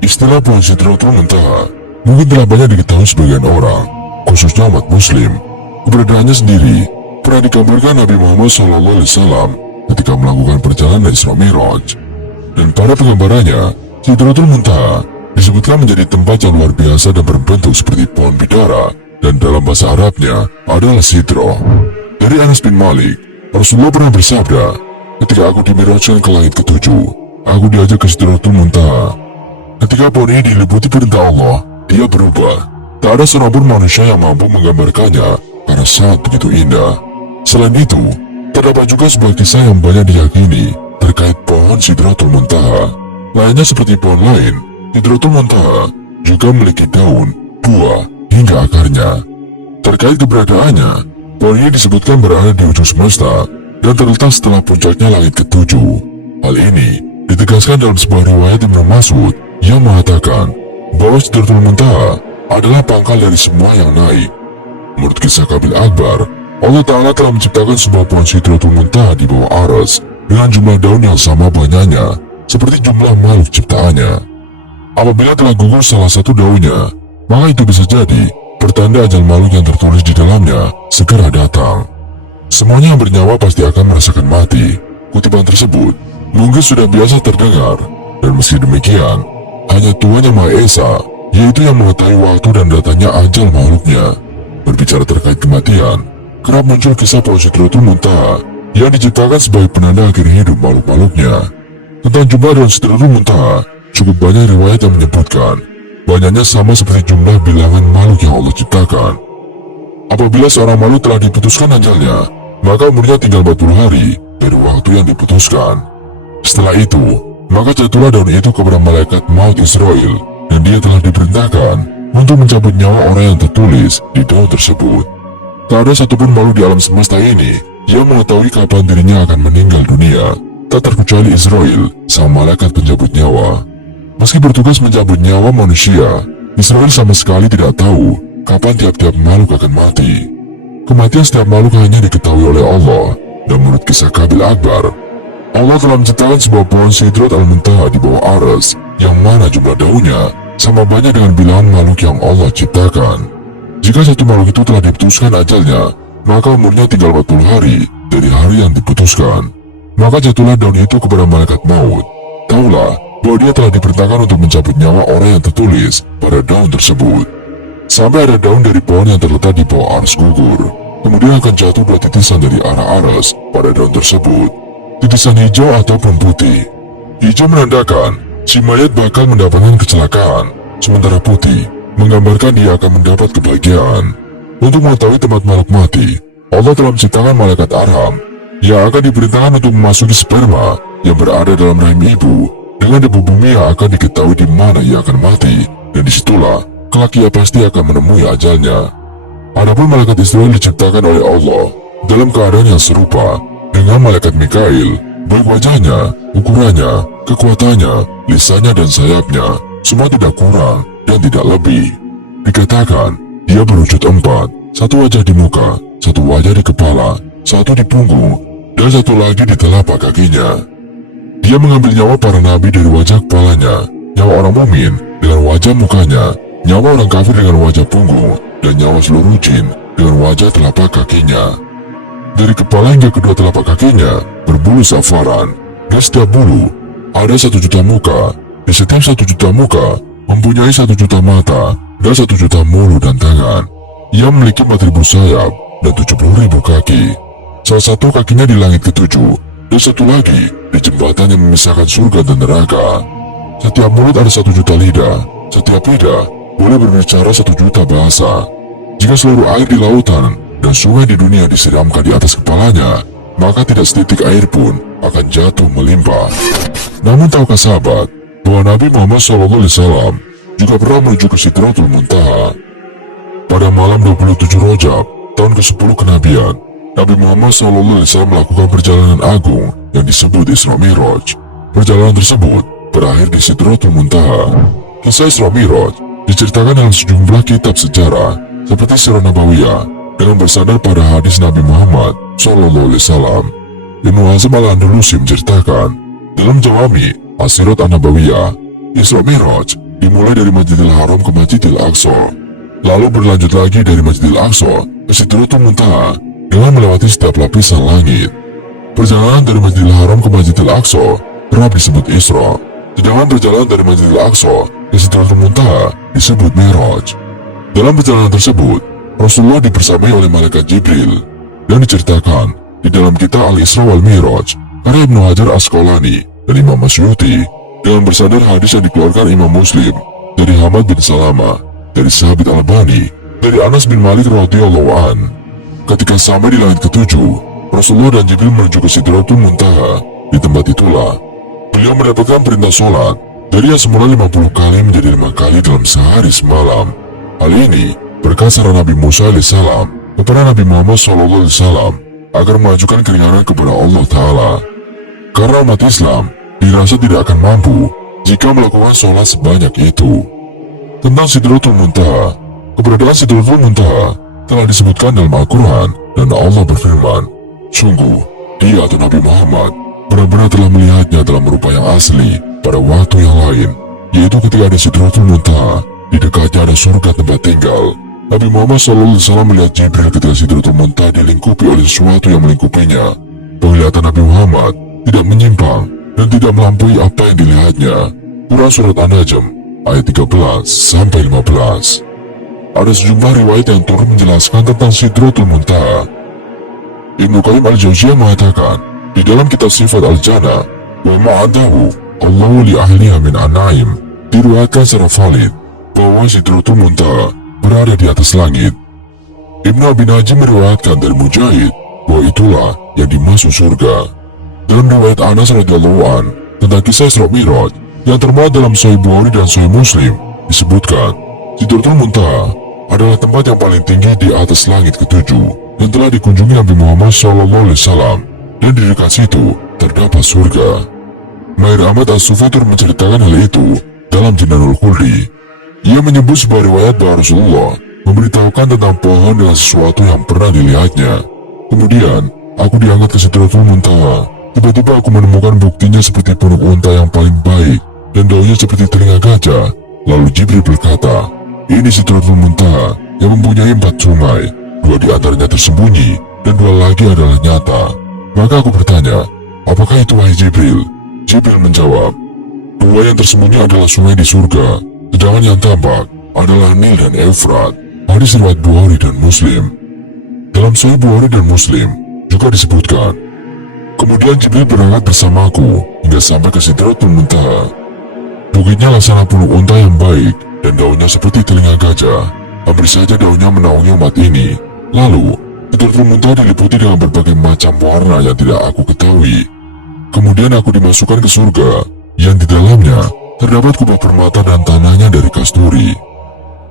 Istilah pohon Sidratul Muntaha mungkin telah banyak diketahui sebagian orang, khususnya umat muslim. Keberadaannya sendiri pernah digambarkan Nabi Muhammad SAW ketika melakukan perjalanan Isra Mi'raj. Dan pada penggambarannya, Sidratul Muntaha disebutkan menjadi tempat yang luar biasa dan berbentuk seperti pohon bidara, dan dalam bahasa Arabnya adalah sidro. Dari Anas bin Malik, Rasulullah pernah bersabda, ketika aku dimirajkan ke langit ketujuh, aku diajak ke Sidratul Muntaha. Ketika pohon ini diliputi perintah Allah, dia berubah. Tak ada seorang pun manusia yang mampu menggambarkannya karena sangat begitu indah. Selain itu, terdapat juga sebuah kisah yang banyak diyakini terkait pohon Sidratul Muntaha. Lainnya seperti pohon lain, Sidratul Muntaha juga memiliki daun, buah, hingga akarnya. Terkait keberadaannya, pohon ini disebutkan berada di ujung semesta dan terletak setelah puncaknya langit ketujuh. Hal ini ditegaskan dalam sebuah riwayat Ibnu Mas'ud yang mengatakan bahwa Sidratul Muntaha adalah pangkal dari semua yang naik. Menurut kisah Qabil Akbar, Allah Ta'ala telah menciptakan sebuah pohon Sidratul Muntaha di bawah aras dengan jumlah daun yang sama banyaknya seperti jumlah makhluk ciptaannya. Apabila telah gugur salah satu daunnya, maka itu bisa jadi pertanda ajal makhluk yang tertulis di dalamnya segera datang. Semuanya yang bernyawa pasti akan merasakan mati. Kutipan tersebut mungkin sudah biasa terdengar, dan meski demikian, hanya Tuhan Yang Maha Esa, yaitu yang mengetahui waktu dan datanya ajal makhluknya. Berbicara terkait kematian, kerap muncul kisah pohon Sidratul Muntaha yang diciptakan sebagai penanda akhir hidup makhluk-makhluknya. Tentang jumlah daun Sidratul Muntaha, cukup banyak riwayat yang menyebutkan banyaknya sama seperti jumlah bilangan makhluk yang Allah ciptakan. Apabila seorang makhluk telah diputuskan ajalnya, maka umurnya tinggal 40 hari dari waktu yang diputuskan. Setelah itu, maka jatuhlah daun itu kepada malaikat maut Israel, dan dia telah diperintahkan untuk mencabut nyawa orang yang tertulis di daun tersebut. Tak ada satupun makhluk di alam semesta ini yang mengetahui kapan dirinya akan meninggal dunia, tak terkecuali Israel, sang malaikat pencabut nyawa. Meski bertugas mencabut nyawa manusia, Israel sama sekali tidak tahu kapan tiap-tiap makhluk akan mati. Kematian setiap makhluk hanya diketahui oleh Allah, dan menurut kisah Qabil Akbar, Allah telah menciptakan sebuah pohon Sidratul Muntaha di bawah aras, yang mana jumlah daunnya sama banyak dengan bilangan makhluk yang Allah ciptakan. Jika satu makhluk itu telah diputuskan ajalnya, maka umurnya tinggal 40 hari dari hari yang diputuskan. Maka jatuhlah daun itu kepada malaikat maut. Taulah bahwa dia telah diperintahkan untuk mencabut nyawa orang yang tertulis pada daun tersebut. Sampai ada daun dari pohon yang terletak di bawah aras gugur, kemudian akan jatuh 2 titisan dari arah aras pada daun tersebut. Titisan hijau ataupun putih. Hijau menandakan si mayat bakal mendapatkan kecelakaan, sementara putih menggambarkan dia akan mendapat kebahagiaan. Untuk mengetahui tempat makhluk mati, Allah telah menciptakan malaikat Arham yang akan diperintahkan untuk memasuki sperma yang berada dalam rahim ibu dengan debu bumi yang akan diketahui di mana ia akan mati, dan disitulah kelak ia pasti akan menemui ajalnya. Adapun malaikat Israel diciptakan oleh Allah dalam keadaan yang serupa dengan malaikat Mikail, baik wajahnya, ukurannya, kekuatannya, lisannya dan sayapnya, semua tidak kurang dan tidak lebih. Dikatakan, dia berwujud 4, satu wajah di muka, satu wajah di kepala, satu di punggung, dan satu lagi di telapak kakinya. Dia mengambil nyawa para nabi dari wajah kepalanya, nyawa orang mukmin dengan wajah mukanya, nyawa orang kafir dengan wajah punggung, dan nyawa seluruh jin dengan wajah telapak kakinya. Dari kepala hingga kedua telapak kakinya berbulu safaran, dan setiap bulu ada 1 juta muka. Di setiap 1 juta muka mempunyai 1 juta mata dan 1 juta mulut dan tangan. Ia memiliki 4.000 sayap dan 70.000 kaki. Salah satu kakinya di langit ketujuh, dan satu lagi di jembatan yang memisahkan surga dan neraka. Setiap mulut ada 1 juta lidah. Setiap lidah boleh berbicara 1 juta bahasa. Jika seluruh air di lautan dan sungai di dunia disiramkan di atas kepalanya, maka tidak setitik air pun akan jatuh melimpah. Namun tahukah sahabat, bahwa Nabi Muhammad SAW juga pernah menuju ke Sidratul Muntaha. Pada malam 27 Rajab, tahun ke-10 kenabian, Nabi Muhammad SAW melakukan perjalanan agung yang disebut Isra Mi'raj. Perjalanan tersebut berakhir di Sidratul Muntaha. Kisah Isra Mi'raj diceritakan dalam sejumlah kitab sejarah seperti Sirah Nabawiyah dengan bersandar pada hadis Nabi Muhammad SAW. Ibnu Hazm al-Andalusi menceritakan dalam Jawami As-Sirat An-Nabawiyah Isra Mi'raj dimulai dari Masjidil Haram ke Masjidil Aqsa, lalu berlanjut lagi dari Masjidil Aqsa ke Sidratul Muntaha dengan melewati setiap lapisan langit. Perjalanan dari Masjidil Haram ke Masjidil Aqsa kerap disebut Isra, sedangkan perjalanan dari Masjidil Aqsa ke Sidratul Muntaha disebut Mi'raj. Dalam perjalanan tersebut, Rasulullah dibersamai oleh malaikat Jibril, dan diceritakan di dalam kitab Al-Isra wal Mi'raj karya Ibnu Hajar Asqalani dan Imam Masyuti dengan bersandar hadis yang dikeluarkan Imam Muslim dari Hamad bin Salama, dari Sahabit Al-Bani, dari Anas bin Malik radhiyallahu an. Ketika sampai di langit ketujuh, Rasulullah dan Jibril menuju ke Sidratul Muntaha. Di tempat itulah beliau mendapatkan perintah sholat dari yang semula 50 kali menjadi 5 kali dalam sehari semalam. Hal ini berkat saran Nabi Musa AS kepada Nabi Muhammad SAW agar mengajukan keringanan kepada Allah Ta'ala. Karena umat Islam dirasa tidak akan mampu jika melakukan sholat sebanyak itu. Tentang Sidratul Muntaha, keberadaan Sidratul Muntaha telah disebutkan dalam Al-Quran, dan Allah berfirman, sungguh, dia atau Nabi Muhammad benar-benar telah melihatnya dalam rupa yang asli pada waktu yang lain, yaitu ketika ada Sidratul Muntaha, di dekatnya ada surga tempat tinggal. Nabi Muhammad SAW melihat Jibril ketika Sidratul Muntaha dilingkupi oleh sesuatu yang melingkupinya. Penglihatan Nabi Muhammad tidak menyimpang dan tidak melampaui apa yang dilihatnya. Quran Surat An-Najm ayat 13-15. Ada sejumlah riwayat yang turut menjelaskan tentang Sidratul Muntaha. Ibnu Qayyim Al-Jauziyah mengatakan di dalam kitab Sifat Al-Jannah, wa ma'adahu Allahu li ahliha min an-na'im, diriwayatkan secara valid bahwa Sidratul Muntaha berada di atas langit. Ibnu Abi Najim meriwayatkan dari Mujahid bahwa itulah yang dimaksud surga. Dalam riwayat Anas radhiyallahu an tentang kisah Isra Mi'raj yang termuat dalam Sahih Bukhari dan Sahih Muslim disebutkan, Sidratul Muntaha adalah tempat yang paling tinggi di atas langit ketujuh yang telah dikunjungi Nabi Muhammad SAW, dan di dekat situ terdapat surga. Maher Ahmad As-Sufatur menceritakan hal itu dalam Jinanul Khuldi. Ia menyebut sebuah riwayat bahwa Rasulullah memberitahukan tentang pohon dengan sesuatu yang pernah dilihatnya. Kemudian, aku diangkat ke Sidratul Muntaha. Tiba-tiba aku menemukan buktinya seperti punuk unta yang paling baik, dan daunnya seperti telinga gajah. Lalu Jibril berkata, ini Sidratul Muntaha yang mempunyai 4 sungai, 2 di antaranya tersembunyi, dan 2 lagi adalah nyata. Maka aku bertanya, apakah itu wahai Jibril? Jibril menjawab, 2 yang tersembunyi adalah sungai di surga, sedangkan yang tampak adalah Nil dan Efrat. Hadis riwayat Bukhari dan Muslim. Dalam Sahih Bukhari dan Muslim juga disebutkan, kemudian Jibril berangkat bersamaku hingga sampai ke Sidratul Muntaha. Bukitnya laksana punuk unta yang baik, dan daunnya seperti telinga gajah. Hampir saja daunnya menaungi umat ini. Lalu, Sidratul Muntaha diliputi dengan berbagai macam warna yang tidak aku ketahui. Kemudian aku dimasukkan ke surga, yang di dalamnya terdapat kubah permata dan tanahnya dari kasturi.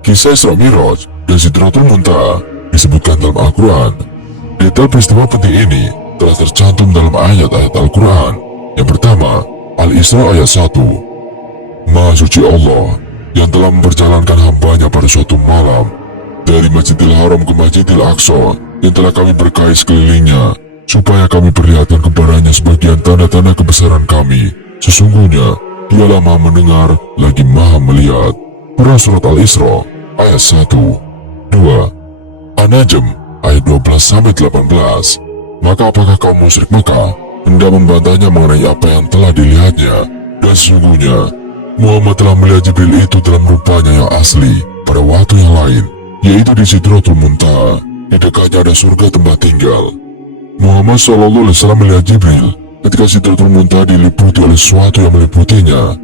Kisah Isra Mi'raj dan Sidratul Muntaha disebutkan dalam Al-Quran. Detail peristiwa penting ini telah tercantum dalam ayat-ayat Al-Quran. Yang pertama, Al-Isra ayat 1. Maha suci Allah yang telah memperjalankan hambanya pada suatu malam dari Masjidil Haram ke Masjidil Aqsa yang telah kami berkahi sekelilingnya, supaya kami perlihatkan kepadanya sebagian tanda-tanda kebesaran kami. Sesungguhnya dialah Maha mendengar lagi Maha melihat. Quran Surat Al-Isra ayat 1. 2. An-Najm ayat 12-18. Maka apakah kaum musyrik Mekah hendak membantahnya mengenai apa yang telah dilihatnya? Dan sesungguhnya Muhammad telah melihat Jibril itu dalam rupanya yang asli pada waktu yang lain, yaitu di Sidratul Muntaha. Di dekatnya ada surga tempat tinggal. Muhammad SAW melihat Jibril ketika Sidratul Muntaha diliputi oleh sesuatu yang meliputinya.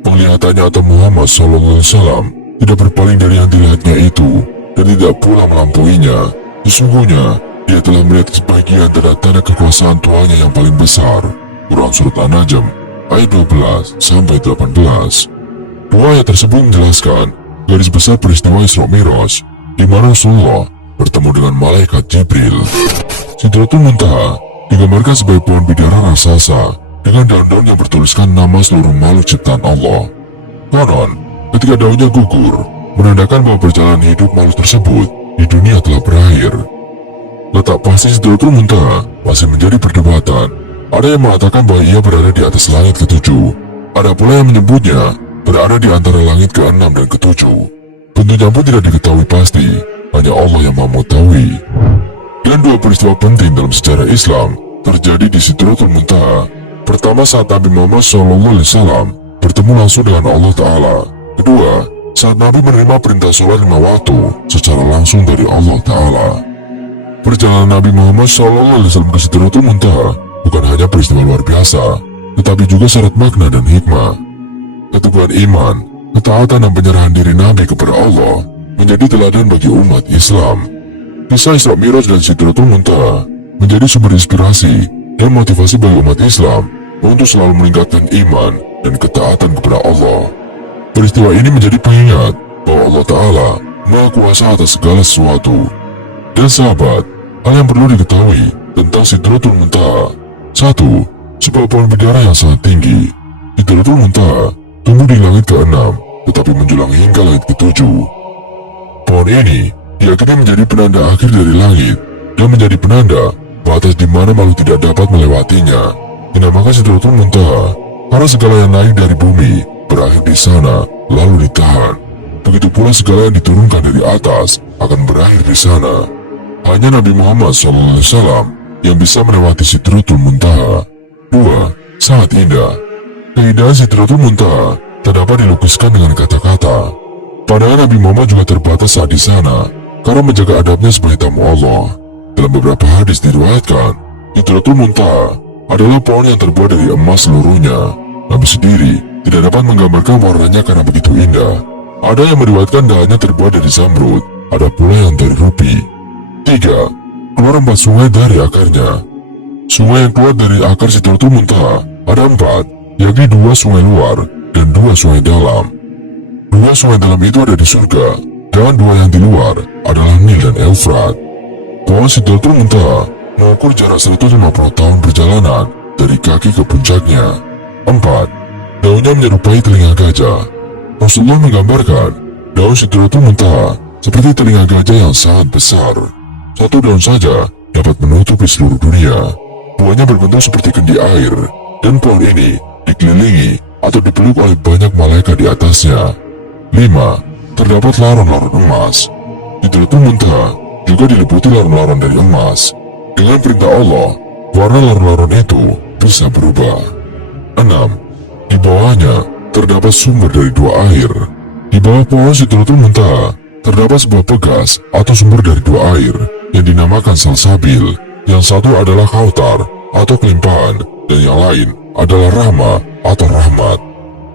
Penglihatannya atau Muhammad SAW tidak berpaling dari yang dilihatnya itu, dan tidak pula melampauinya. Sesungguhnya dia telah melihat sebagian tanda-tanda kekuasaan Tuhannya yang paling besar. Quran Surat An-Najm ayat 12-18. Dua ayat tersebut menjelaskan garis besar peristiwa Isra Mi'raj, di mana Rasulullah bertemu dengan malaikat Jibril. Sidratul Muntaha digambarkan sebagai pohon bidara raksasa dengan daun-daun yang bertuliskan nama seluruh makhluk ciptaan Allah. Konon, ketika daunnya gugur, menandakan bahwa perjalanan hidup makhluk tersebut di dunia telah berakhir. Letak pasti Sidratul Muntaha masih menjadi perdebatan. Ada yang mengatakan bahwa ia berada di atas langit ketujuh. Ada pula yang menyebutnya berada di antara langit ke-6 dan ke-7. Bentuknya pun tidak diketahui pasti, hanya Allah yang Maha mengetahui. Dan dua peristiwa penting dalam sejarah Islam terjadi di Sidratul Muntaha. Pertama, saat Nabi Muhammad SAW bertemu langsung dengan Allah Ta'ala. Kedua, saat Nabi menerima perintah sholat 5 waktu secara langsung dari Allah Ta'ala. Perjalanan Nabi Muhammad SAW ke Sidratul Muntaha bukan hanya peristiwa luar biasa, tetapi juga syarat makna dan hikmah. Keteguhan iman, ketaatan dan penyerahan diri Nabi kepada Allah menjadi teladan bagi umat Islam. Kisah Isra Mi'raj dan Sidratul Muntaha menjadi sumber inspirasi dan motivasi bagi umat Islam untuk selalu meningkatkan iman dan ketaatan kepada Allah. Peristiwa ini menjadi pengingat bahwa Allah Ta'ala Maha Kuasa atas segala sesuatu. Dan sahabat, hal yang perlu diketahui tentang Sidratul Muntaha. 1. Sebuah pohon bidara yang sangat tinggi. Sidratul Muntaha tumbuh di langit ke-6, tetapi menjulang hingga langit ke-7. Pohon ini diyakini menjadi penanda akhir dari langit dan menjadi penanda batas di mana makhluk tidak dapat melewatinya. Dinamakan Sidratul Muntaha karena segala yang naik dari bumi berakhir di sana lalu ditahan. Begitu pula segala yang diturunkan dari atas akan berakhir di sana. Hanya Nabi Muhammad SAW yang bisa melewati Sidratul Muntaha. 2. Sangat indah. Keindahan Sidratul Muntaha tak dapat dilukiskan dengan kata-kata. Pandangan Nabi Muhammad juga terbatas saat di sana karena menjaga adabnya sebagai tamu Allah. Dalam beberapa hadis diriwayatkan, Sidratul Muntaha adalah pohon yang terbuat dari emas seluruhnya. Nabi sendiri tidak dapat menggambarkan warnanya karena begitu indah. Ada yang meriwayatkan dahannya terbuat dari zamrud, ada pula yang dari rubi. 3. Keluar 4 sungai dari akarnya. Sungai yang keluar dari akar Sidratul Muntaha ada 4, yakni 2 sungai luar dan 2 sungai dalam. 2 sungai dalam itu ada di surga, dan 2 yang di luar adalah Nil dan Eufrat. Pohon Sidratul Muntaha mengukur jarak 150 tahun perjalanan dari kaki ke puncaknya. 4. Daunnya menyerupai telinga gajah. Rasulullah menggambarkan daun Sidratul Muntaha seperti telinga gajah yang sangat besar. 1 daun saja dapat menutupi seluruh dunia. Buahnya berbentuk seperti kendi air, dan pohon ini dikelilingi atau dipeluk oleh banyak malaikat di atasnya. 5. Terdapat laron-laron emas. Sidratul Muntaha juga diliputi laron-laron dari emas. Dengan perintah Allah, warna laron-laron itu bisa berubah. 6. Di bawahnya terdapat sumber dari 2 air. Di bawah pohon Sidratul Muntaha terdapat sebuah pegas atau sumber dari 2 air yang dinamakan Salsabil. Yang satu adalah Kautar atau kelimpahan, dan yang lain adalah Rahma atau rahmat.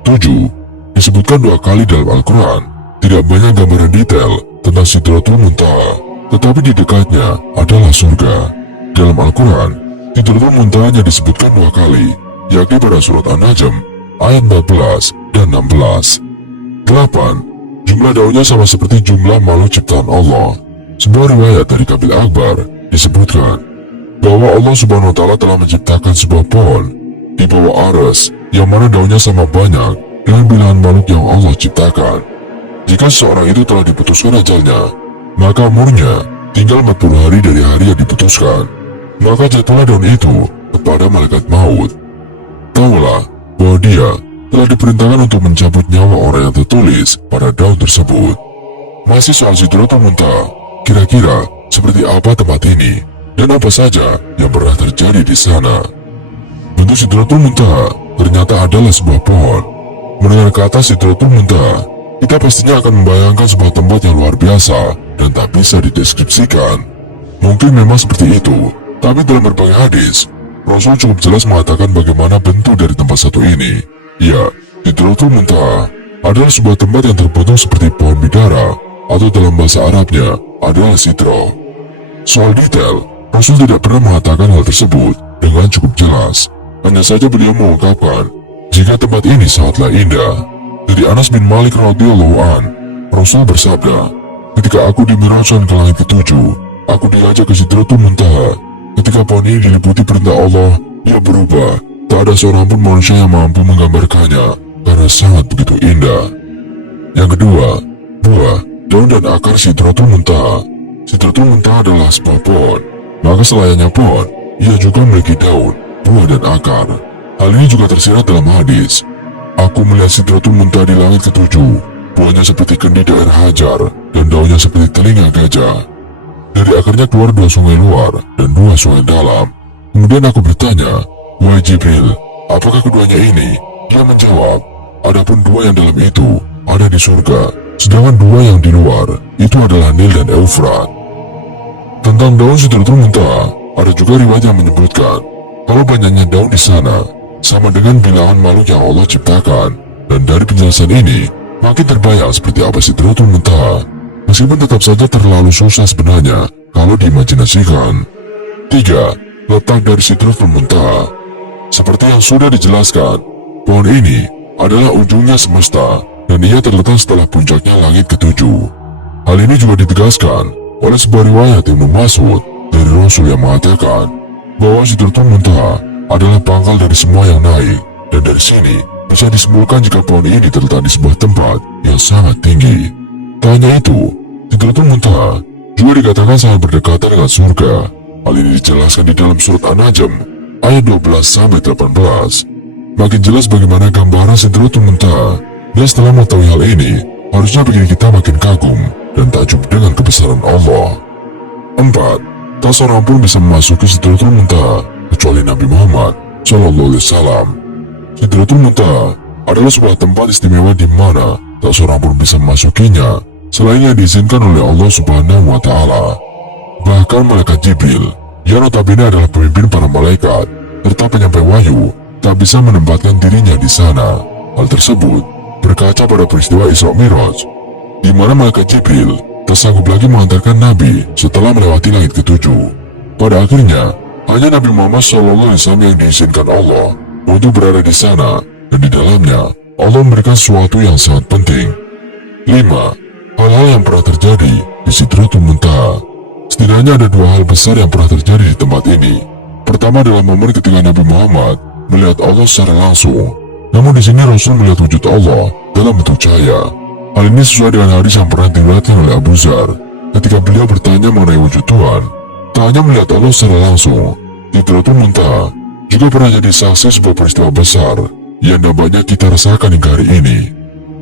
7. Disebutkan 2 kali dalam Al-Quran. Tidak banyak gambaran detail tentang Sidratul Muntaha, tetapi di dekatnya adalah surga. Dalam Al-Quran, Sidratul Muntaha hanya disebutkan 2 kali, yakni pada surat An-Najm ayat 14 dan 16. 8. Jumlah daunnya sama seperti jumlah makhluk ciptaan Allah. Sebuah riwayat dari Qabil Akbar disebutkan bahwa Allah Subhanahu wa Ta'ala telah menciptakan sebuah pohon di bawah aras yang mana daunnya sama banyak dengan bilangan makhluk yang Allah ciptakan. Jika seseorang itu telah diputuskan ajalnya, maka umurnya tinggal 40 hari dari hari yang diputuskan. Maka jatuhlah daun itu kepada malaikat maut. Tahulah bahwa dia telah diperintahkan untuk mencabut nyawa orang yang tertulis pada daun tersebut. Masih soal Sidratul Muntaha, kira-kira seperti apa tempat ini dan apa saja yang pernah terjadi di sana? Bentuk Sidratul Muntaha ternyata adalah sebuah pohon. Mendengar kata Sidratul Muntaha, kita pastinya akan membayangkan sebuah tempat yang luar biasa dan tak bisa dideskripsikan. Mungkin memang seperti itu, tapi dalam berbagai hadis, Rasul cukup jelas mengatakan bagaimana bentuk dari tempat satu ini. Ya, Sidratul Muntaha adalah sebuah tempat yang terbentuk seperti pohon bidara, atau dalam bahasa Arabnya adalah sidro. Soal detail, Rasul tidak pernah mengatakan hal tersebut dengan cukup jelas. Hanya saja beliau mengungkapkan jika tempat ini sangatlah indah. Dari Anas bin Malik radhiyallahu an, Rasul bersabda, ketika aku dimirajkan ke langit ke-7, aku diajak ke Sidratul Muntaha. Ketika pohon ini diliputi perintah Allah, ia berubah. Tak ada seorang pun manusia yang mampu menggambarkannya karena sangat begitu indah. Yang kedua, buah, daun dan akar Sidratul Muntaha. Sidratul Muntaha adalah sebuah pohon, maka selayaknya pohon, ia juga memiliki daun, buah dan akar. Hal ini juga tersirat dalam hadis. Aku melihat Sidratul Muntaha di langit ketujuh. Buahnya seperti kendi daerah hajar dan daunnya seperti telinga gajah. Dari akarnya keluar 2 sungai luar dan 2 sungai dalam. Kemudian aku bertanya, "Wahai Jibril, apakah keduanya ini?" Dia menjawab, "Adapun 2 yang dalam itu ada di surga, sedangkan 2 yang di luar itu adalah Nil dan Eufrat." Tentang daun Sidratul Muntaha, ada juga riwayat yang menyebutkan kalau banyaknya daun di sana sama dengan bilangan makhluk yang Allah ciptakan. Dan dari penjelasan ini, makin terbayang seperti apa Sidratul Muntaha, meskipun tetap saja terlalu susah sebenarnya kalau diimajinasikan. 3. Letak dari Sidratul Muntaha. Seperti yang sudah dijelaskan, pohon ini adalah ujungnya semesta dan ia terletak setelah puncaknya langit ketujuh. Hal ini juga ditegaskan oleh sebuah riwayat Ibnu Mas'ud dari Rasul yang mengatakan bahwa Sidratul Muntaha adalah pangkal dari semua yang naik, dan dari sini bisa disimpulkan jika pohon ini terletak di sebuah tempat yang sangat tinggi. Tak hanya itu, Sidratul Muntaha juga dikatakan sangat berdekatan dengan surga. Hal ini dijelaskan di dalam surat An-Najm ayat 12-18. Makin jelas bagaimana gambaran Sidratul Muntaha, dan setelah mengetahui hal ini, harusnya bikin kita makin kagum dan takjub dengan kebesaran Allah. 4. Tak seorang pun bisa memasuki Sidratul Muntaha kecuali Nabi Muhammad SAW. Sidratul Muntaha adalah sebuah tempat istimewa di mana tak seorang pun bisa memasukinya selain yang diizinkan oleh Allah Subhanahu wa Ta'ala. Bahkan malaikat Jibril, yang notabene adalah pemimpin para malaikat serta penyampai wahyu, tak bisa menempatkan dirinya di sana. Hal tersebut berkaca pada peristiwa Isra Mi'raj, di mana malaikat Jibril tak sanggup lagi mengantarkan Nabi setelah melewati langit ketujuh. Pada akhirnya, hanya Nabi Muhammad SAW yang diizinkan Allah untuk berada di sana, dan di dalamnya Allah memberikan sesuatu yang sangat penting. 5. Hal-hal yang pernah terjadi di Sidratul Muntaha. Setidaknya ada 2 hal besar yang pernah terjadi di tempat ini. Pertama adalah momen ketika Nabi Muhammad melihat Allah secara langsung. Namun di sini Rasul melihat wujud Allah dalam bentuk cahaya. Hal ini sesuai dengan hadis yang pernah diriwayatkan oleh Abu Dzar ketika beliau bertanya mengenai wujud Tuhan. Tak hanya melihat Allah secara langsung, Sidratul Muntaha juga pernah jadi saksi sebuah peristiwa besar yang dampaknya kita rasakan hingga hari ini.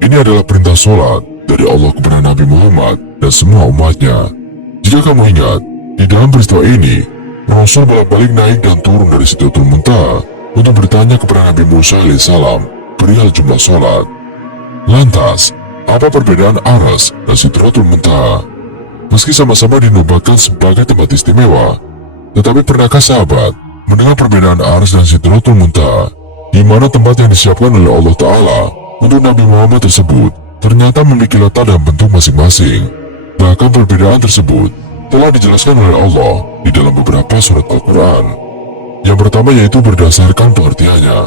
Ini adalah perintah sholat dari Allah kepada Nabi Muhammad dan semua umatnya. Jika kamu ingat, di dalam peristiwa ini, Rasul bolak-balik naik dan turun dari Sidratul Muntaha untuk bertanya kepada Nabi Musa alaihissalam perihal jumlah sholat. Lantas, apa perbedaan Aras dan Sidratul Muntaha? Meski sama-sama dinobatkan sebagai tempat istimewa, tetapi pernahkah sahabat mendengar perbedaan Aras dan Sidratul Muntaha, di mana tempat yang disiapkan oleh Allah Ta'ala untuk Nabi Muhammad tersebut ternyata memiliki letak dan bentuk masing-masing. Bahkan perbedaan tersebut telah dijelaskan oleh Allah di dalam beberapa surat Al-Quran. Yang pertama yaitu berdasarkan pengertiannya.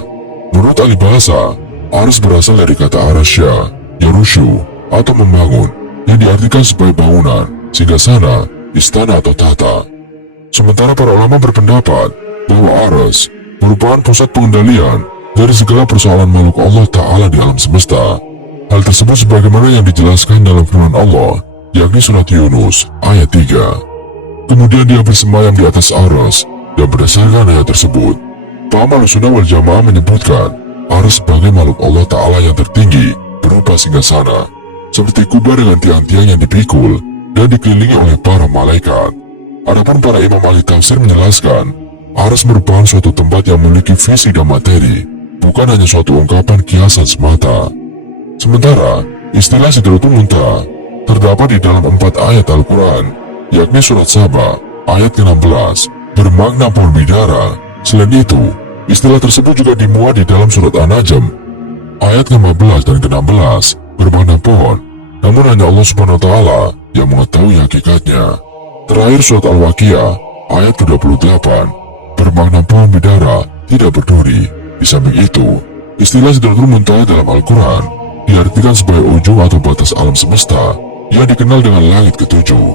Menurut ahli bahasa, Aras berasal dari kata Arasya, Yarushu, atau membangun, yang diartikan sebagai bangunan, singgasana, istana atau tahta. Sementara para ulama berpendapat bahwa Aras merupakan pusat pengendalian dari segala persoalan makhluk Allah Ta'ala di alam semesta. Hal tersebut sebagaimana yang dijelaskan dalam firman Allah, yakni surat Yunus ayat 3. Kemudian dia bersemayam di atas Aras, dan berdasarkan ayat tersebut, paham Ahlussunnah wal Jamaah menyebutkan Aras sebagai makhluk Allah Ta'ala yang tertinggi berupa singgasana, seperti kubah dengan tiang-tiang yang dipikul dan dikelilingi oleh para malaikat. Adapun para imam ahli tafsir menjelaskan, Aras merupakan suatu tempat yang memiliki fisik dan materi, bukan hanya suatu ungkapan kiasan semata. Sementara, istilah Sidratul Muntaha terdapat di dalam 4 ayat Al-Quran, yakni surat Saba ayat ke-16, bermakna pohon bidara. Selain itu, istilah tersebut juga dimuat di dalam surat An-Najm ayat ke-15 dan ke-16, bermakna pohon, namun hanya Allah Subhanahu wa Ta'ala yang mengetahui hakikatnya. Terakhir surat Al-Waqiah ayat ke-28, bermakna pohon bidara tidak berduri. Di samping itu, istilah Sidratul Muntaha dalam Al-Quran diartikan sebagai ujung atau batas alam semesta yang dikenal dengan langit ketujuh.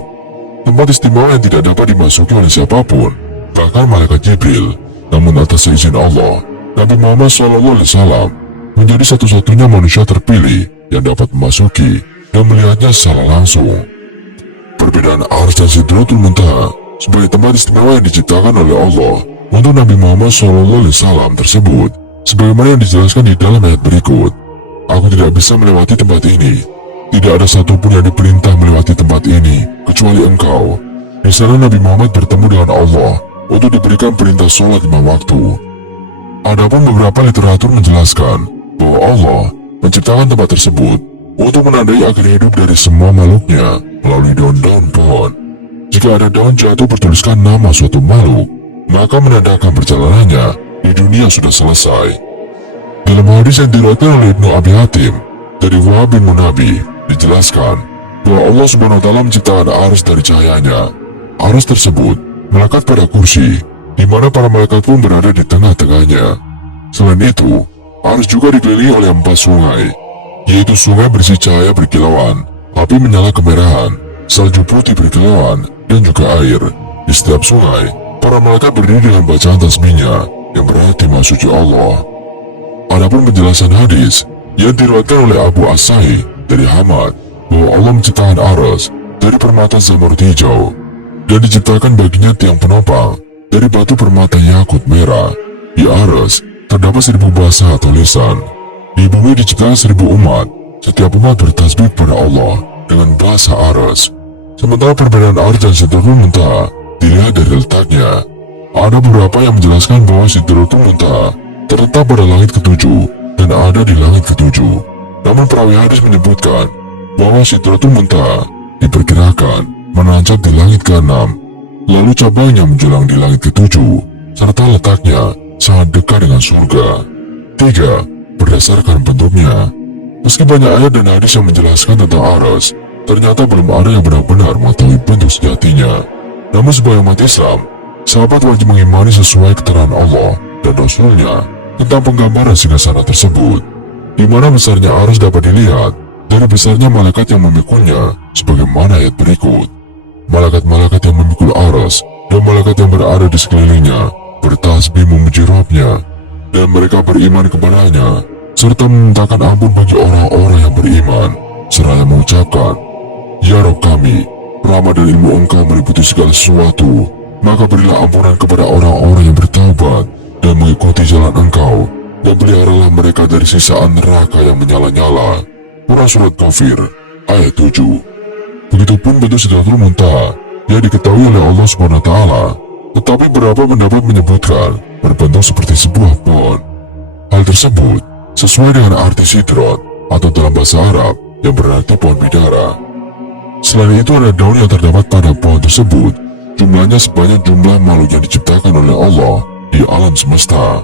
Tempat istimewa yang tidak dapat dimasuki oleh siapapun, bahkan malaikat Jibril. Namun atas izin Allah, Nabi Muhammad SAW menjadi satu-satunya manusia terpilih yang dapat memasuki dan melihatnya secara langsung. Perbedaan Aras dan Sidratul Muntaha sebagai tempat istimewa yang diciptakan oleh Allah untuk Nabi Muhammad SAW tersebut, sebagaimana yang dijelaskan di dalam ayat berikut, Aku tidak bisa melewati tempat ini. Tidak ada satupun yang diperintah melewati tempat ini, kecuali engkau. Di sana Nabi Muhammad bertemu dengan Allah untuk diberikan perintah sholat 5 waktu. Adapun beberapa literatur menjelaskan bahwa Allah menciptakan tempat tersebut untuk menandai akhir hidup dari semua makhluknya melalui daun-daun pohon. Jika ada daun jatuh bertuliskan nama suatu makhluk, maka menandakan perjalanannya di dunia sudah selesai. Dalam hadis yang diriwayatkan oleh Ibnu Abi Hatim dari Wahab bin Munabi, dijelaskan bahwa Allah Subhanahu wa Ta'ala menciptakan arsy dari cahayanya. Arsy tersebut melekat pada kursi, di mana para malaikat pun berada di tengah-tengahnya. Selain itu, arsy juga dikelilingi oleh 4 sungai, yaitu sungai bersih cahaya berkilauan, api menyala kemerahan, salju putih berkilauan, dan juga air. Di setiap sungai, para malaikat berdiri dengan bacaan tasbihnya yang berarti Maha Suci Allah. Adapun penjelasan hadis yang diriwayatkan oleh Abu As-Sahih dari Hamad bahwa Allah menciptakan arsy dari permata zamrud hijau dan diciptakan baginya tiang penopang dari batu permata yakut merah. Di arsy terdapat 1000 bahasa atau lisan. Di bumi diciptakan 1000 umat. Setiap umat bertasbih kepada Allah dengan bahasa arsy. Sementara perbedaan arsy dan Sidratul Muntaha dilihat dari letaknya. Ada beberapa yang menjelaskan bahwa Sidratul Muntaha terletak pada langit ke-7 dan ada di langit ke-7. Namun perawi hadis menyebutkan bahwa Sidratul Muntaha diperkirakan menancap di langit ke-6, lalu cabangnya menjulang di langit ke-7, serta letaknya sangat dekat dengan surga. 3. Berdasarkan bentuknya. Meski banyak ayat dan hadis yang menjelaskan tentang arsy, ternyata belum ada yang benar-benar mengetahui bentuk sejatinya. Namun sebagai umat Islam, sahabat wajib mengimani sesuai keterangan Allah dan Rasulnya tentang penggambaran singgasana tersebut, di mana besarnya arsy dapat dilihat dari besarnya malaikat yang memikulnya, sebagaimana ayat berikut. Malaikat-malaikat yang memikul arsy dan malaikat yang berada di sekelilingnya bertasbih memuji Rabb-nya, dan mereka beriman kepadanya, serta memintakan ampun bagi orang-orang yang beriman, seraya mengucapkan, Ya Rabb kami, rahmat dan ilmu Engkau meliputi segala sesuatu, maka berilah ampunan kepada orang-orang yang bertaubat dan mengikuti jalan Engkau, dan peliharalah mereka dari sisaan neraka yang menyala-nyala. Surah Surat Kafir, ayat 7. Begitupun bentuk Sidratul Muntaha yang diketahui oleh Allah Subhanahu wa Ta'ala, tetapi beberapa pendapat menyebutkan berbentuk seperti sebuah pohon. Hal tersebut sesuai dengan arti sidrat atau dalam bahasa Arab yang berarti pohon bidara. Selain itu ada daun yang terdapat pada pohon tersebut, jumlahnya sebanyak jumlah makhluk yang diciptakan oleh Allah di alam semesta.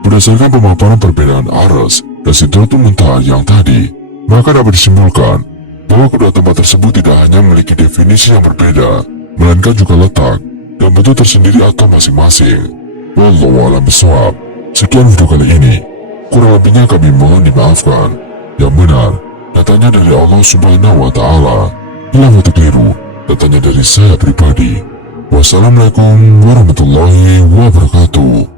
Berdasarkan pemaparan perbedaan arsy dan Sidratul Muntaha yang tadi, maka dapat disimpulkan bahwa kedua tempat tersebut tidak hanya memiliki definisi yang berbeda, melainkan juga letak dan bentuk tersendiri atau masing-masing. Wallahu a'lam bishawab. Sekian video kali ini. Kurang lebihnya kami mohon dimaafkan. Yang benar, datanya dari Allah Subhanahu wa Ta'ala. Hilang atau keliru, datanya dari saya pribadi. Wassalamualaikum warahmatullahi wabarakatuh.